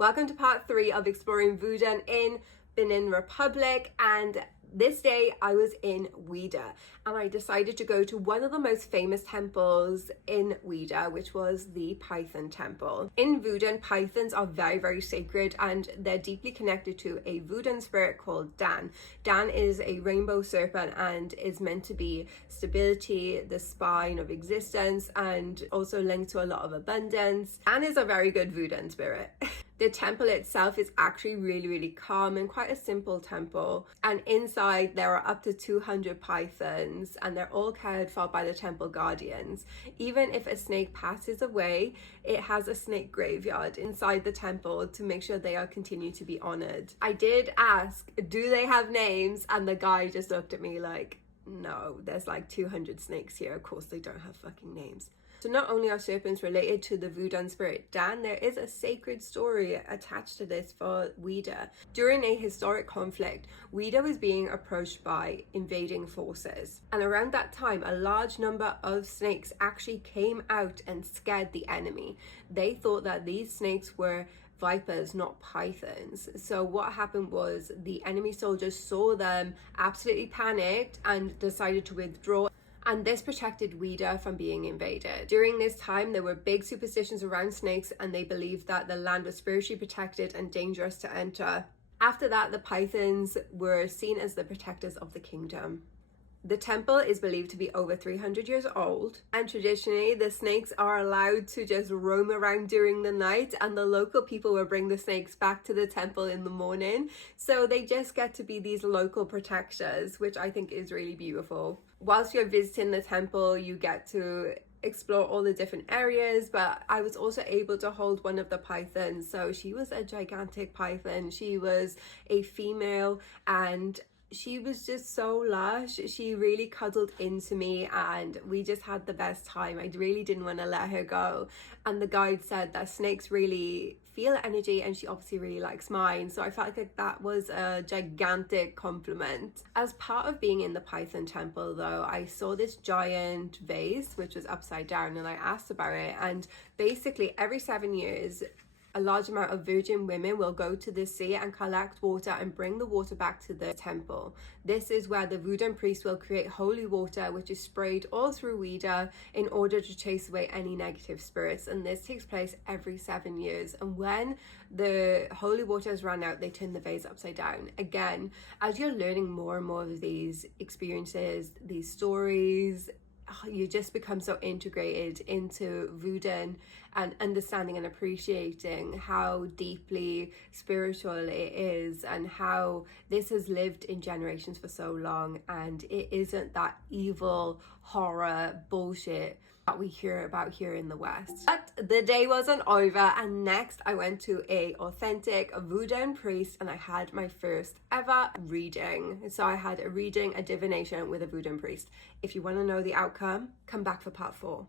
Welcome to part 3 of exploring Vodun in Benin Republic, and this day I was in Ouidah and I decided to go to one of the most famous temples in Ouidah, which was the Python temple. In Vodun, pythons are very sacred and they're deeply connected to a Vodun spirit called Dan. Dan is a rainbow serpent and is meant to be stability, the spine of existence, and also linked to a lot of abundance. Dan is a very good Vodun spirit. The temple itself is actually really calm and quite a simple temple, and inside there are up to 200 pythons and they're all cared for by the temple guardians. Even if a snake passes away, it has a snake graveyard inside the temple to make sure they are continue to be honored. I did ask, do they have names? And the guy just looked at me like, no, there's like 200 snakes here, of course they don't have fucking names. So not only are serpents related to the Vodun spirit Dan, there is a sacred story attached to this for Ouidah. During a historic conflict, Ouidah was being approached by invading forces. And around that time, a large number of snakes actually came out and scared the enemy. They thought that these snakes were vipers, not pythons. So what happened was the enemy soldiers saw them, absolutely panicked, and decided to withdraw. And this protected Ouidah from being invaded. During this time, there were big superstitions around snakes, and they believed that the land was spiritually protected and dangerous to enter. After that, the pythons were seen as the protectors of the kingdom. The temple is believed to be over 300 years old, and traditionally the snakes are allowed to just roam around during the night, and the local people will bring the snakes back to the temple in the morning. So they just get to be these local protectors, which I think is really beautiful. Whilst you're visiting the temple, you get to explore all the different areas, but I was also able to hold one of the pythons. So she was a gigantic python. She was a female and she was just so lush. She really cuddled into me and we just had the best time. I really didn't want to let her go. And the guide said that snakes really feel energy and she obviously really likes mine. So I felt like that was a gigantic compliment. As part of being in the Python temple though, I saw this giant vase which was upside down and I asked about it. And basically every 7 years, a large amount of virgin women will go to the sea and collect water and bring the water back to the temple. This is where the Vodun priest will create holy water, which is sprayed all through Ouidah in order to chase away any negative spirits. And this takes place every 7 years. And when the holy water has run out, they turn the vase upside down. Again, as you're learning more and more of these experiences, these stories, you just become so integrated into Vodun and understanding and appreciating how deeply spiritual it is and how this has lived in generations for so long, and it isn't that evil horror bullshit that we hear about here in the West. But the day wasn't over, and next I went to a authentic Vodun priest and I had my first ever reading. So I had a reading, a divination with a Vodun priest. If you want to know the outcome, come back for part 4.